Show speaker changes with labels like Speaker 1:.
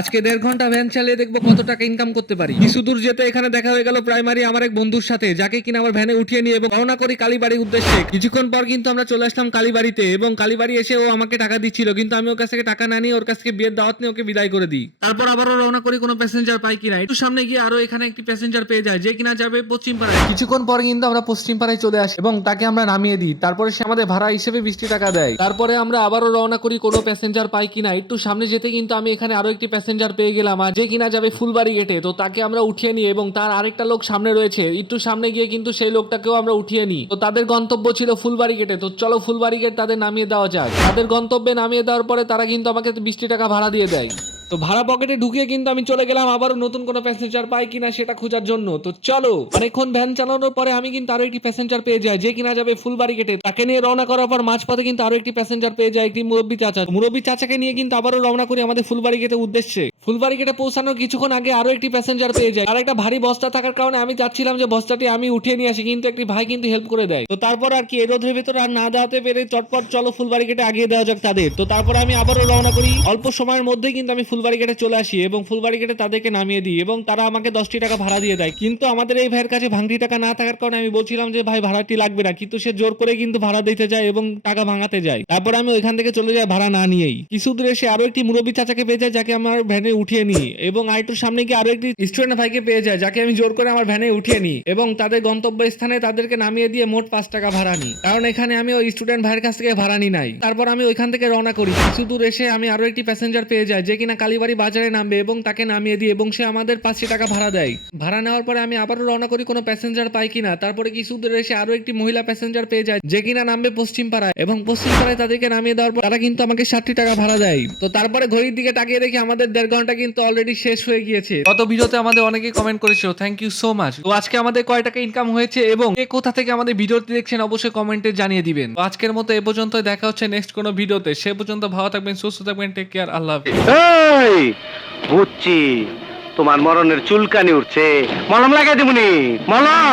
Speaker 1: আজকে দেড় ঘণ্টা ভ্যান চালিয়ে দেখব কত টাকা ইনকাম করতে পারি। কিছু দূর যেতে এখানে দেখা হয়ে গেল প্রাইমারি আমার এক বন্ধুর সাথে, যাকে কিনা আমার ভ্যানে উঠিয়ে নিয়ে এবং রওনা করি কালীবাড়ির উদ্দেশ্যে। কিছুক্ষণ পর কিন্তু আমরা চলে আসলাম কালীবাড়িতে এবং কালীবাড়ি এসে ও আমাকে টাকা দিচ্ছিল, কিন্তু আমি ওর কাছ থেকে টাকা না নিয়ে ওর কাছ থেকে বিয়ের দাওয়াত নিয়ে ওকে বিদায় করে দিই। তারপর আবারও রওনা করি, কোনো প্যাসেঞ্জার পাই কিনা। একটু সামনে গিয়ে আরও এখানে একটি প্যাসেঞ্জার পেয়ে যায়, যে কিনা যাবে পশ্চিম পাড়ায় কিছুক্ষণ পর কিন্তু আমরা পশ্চিম পাড়ায় চলে আসি এবং তাকে আমরা নামিয়ে দিই। তারপরে সে আমাদের ভাড়া হিসেবে বিশটি টাকা দেয়। তারপরে আমরা আবারও রওনা করি, কোনো প্যাসেঞ্জার পাই কিনা। একটু সামনে যেতে কিন্তু আমি এখানে আরও একটি প্যাসেঞ্জার পেয়ে গেলাম আর যে কিনা যাবে ফুলবাড়ি গেটে তো তাকে আমরা উঠিয়ে নিই এবং তার আরেকটা লোক সামনে রয়েছে। একটু সামনে গিয়ে কিন্তু সেই লোকটাকেও আমরা উঠিয়ে নিই। তো তাদের গন্তব্য ছিল ফুলবাড়ি গেটে তো চলো ফুলবাড়ি গেট তাদের নামিয়ে দেওয়া যাক। তাদের গন্তব্যে নামিয়ে দেওয়ার পরে তারা কিন্তু আমাকে বৃষ্টি টাকা ভাড়া দিয়ে দেয়। তো ভাড়া পকেটে ঢুকিয়ে কিন্তু আমি চলে গেলাম, আবারও নতুন কোনো প্যাসেঞ্জার পাই কিনা সেটা খোঁজার জন্য। তো চলো, অনেকক্ষণ ভ্যান চালানোর পরে আমি কিন্তু আরও একটি প্যাসেঞ্জার পেয়ে যাই, যে কিনা যাবে ফুলবাড়ি গেটে তাকে নিয়ে রওনা করার পর মাঝপথে কিন্তু আরও একটি প্যাসেঞ্জার পেয়ে যায় একটি মুরব্বী চাচা। মুরব্বী চাচাকে নিয়ে কিন্তু আবারও রওনা করি আমাদের ফুলবাড়ি গেটে উদ্দেশ্যে। ফুলবাড়ি গেটে পৌঁছানোর কিছুক্ষণ আগে আরও একটি প্যাসেঞ্জার পেয়ে যায়। আর একটা ভারী বস্তা থাকার কারণে আমি চাচ্ছিলাম যে বস্তাটি আমি উঠিয়ে নিয়ে আসি, কিন্তু একটি ভাই কিন্তু হেল্প করে দেয়। তো তারপর আর কি, এই রোদের ভেতরে আর না দেওয়াতে পেরে চটপট চলো ফুলবাড়ি গেটে আগিয়ে দেওয়া যাক তাদের। তো তারপরে আমি আবারও রওনা করি। অল্প সময়ের মধ্যেই কিন্তু আমি ফুলবাড়ি গেটে চলে আসি এবং ফুলবাড়ি গেটে তাদেরকে নামিয়ে দিই এবং তারা আমাকে দশটি টাকা ভাড়া দিয়ে দেয়। কিন্তু আমাদের এই ভাইয়ের কাছে ভাঙটি টাকা না থাকার কারণে আমি বলছিলাম যে, ভাই, ভাড়াটি লাগবে না। কিন্তু সে জোর করে কিন্তু ভাড়া দিতে যায় এবং টাকা ভাঙাতে যায়। তারপর আমি ওইখান থেকে চলে যাই ভাড়া না নিয়েই। কিছু দূরে এসে আরও একটি মুরব্বী চাচাকে পেয়ে যায়, যাকে আমার ভ্যানে উঠিয়ে নিই এবং আরেকটু সামনে গিয়ে আরও একটি স্টুডেন্ট ভাইকে পেয়ে যায়, যাকে আমি জোর করে আমার ভ্যানে উঠিয়ে নিই এবং তাদের গন্তব্য স্থানে তাদেরকে নামিয়ে দিয়ে মোট পাঁচ টাকা ভাড়া নিই। কারণ এখানে আমি ওই স্টুডেন্ট ভাইয়ের কাছ থেকে ভাড়া নিই নাই। তারপর আমি ওইখান থেকে রওনা করি। কিছু দূর এসে আমি আরও একটি প্যাসেঞ্জার পেয়ে যাই, যে কিনা কালীবাড়ি বাজারে নামবে এবং তাকে নামিয়ে দিই এবং সে আমাদের পাঁচশো টাকা ভাড়া দেয়। ভাড়া নেওয়ার পরে আমি আবারও রওনা করি কোনো প্যাসেঞ্জার পাই কিনা। তারপরে কিছু দূরে এসে আরও একটি মহিলা প্যাসেঞ্জার পেয়ে যায় যে কিনা নামবে পশ্চিম পাড়ায় এবং পশ্চিম পাড়ায় তাদেরকে নামিয়ে দেওয়ার পর তারা কিন্তু আমাকে ষাটটি টাকা ভাড়া দেয়। তো তারপরে ঘড়ির দিকে তাকিয়ে দেখি আমাদের দেড় ঘণ্টা কিন্তু অলরেডি শেষ হয়ে গিয়েছে। গত ভিডিওতে আমাদের অনেকে কমেন্ট করেছিল থ্যাংক ইউ সো মাচ তো আজকে আমাদের কয় টাকা ইনকাম হয়েছে এবং কে কোথা থেকে আমাদের ভিডিওটি দেখছেন অবশ্যই কমেন্টে জানিয়ে দিবেন। তো আজকের মতো এ পর্যন্ত দেখা হচ্ছে নেক্সট কোনো ভিডিওতে। সে পর্যন্ত ভালো থাকবেন সুস্থ থাকবেন টেক কেয়ার আল্লাহ হাফিজ।
Speaker 2: বুঝছি। তোমার মরণের চুলকানি উঠছে। মলম লাগাই দিবনি মলম!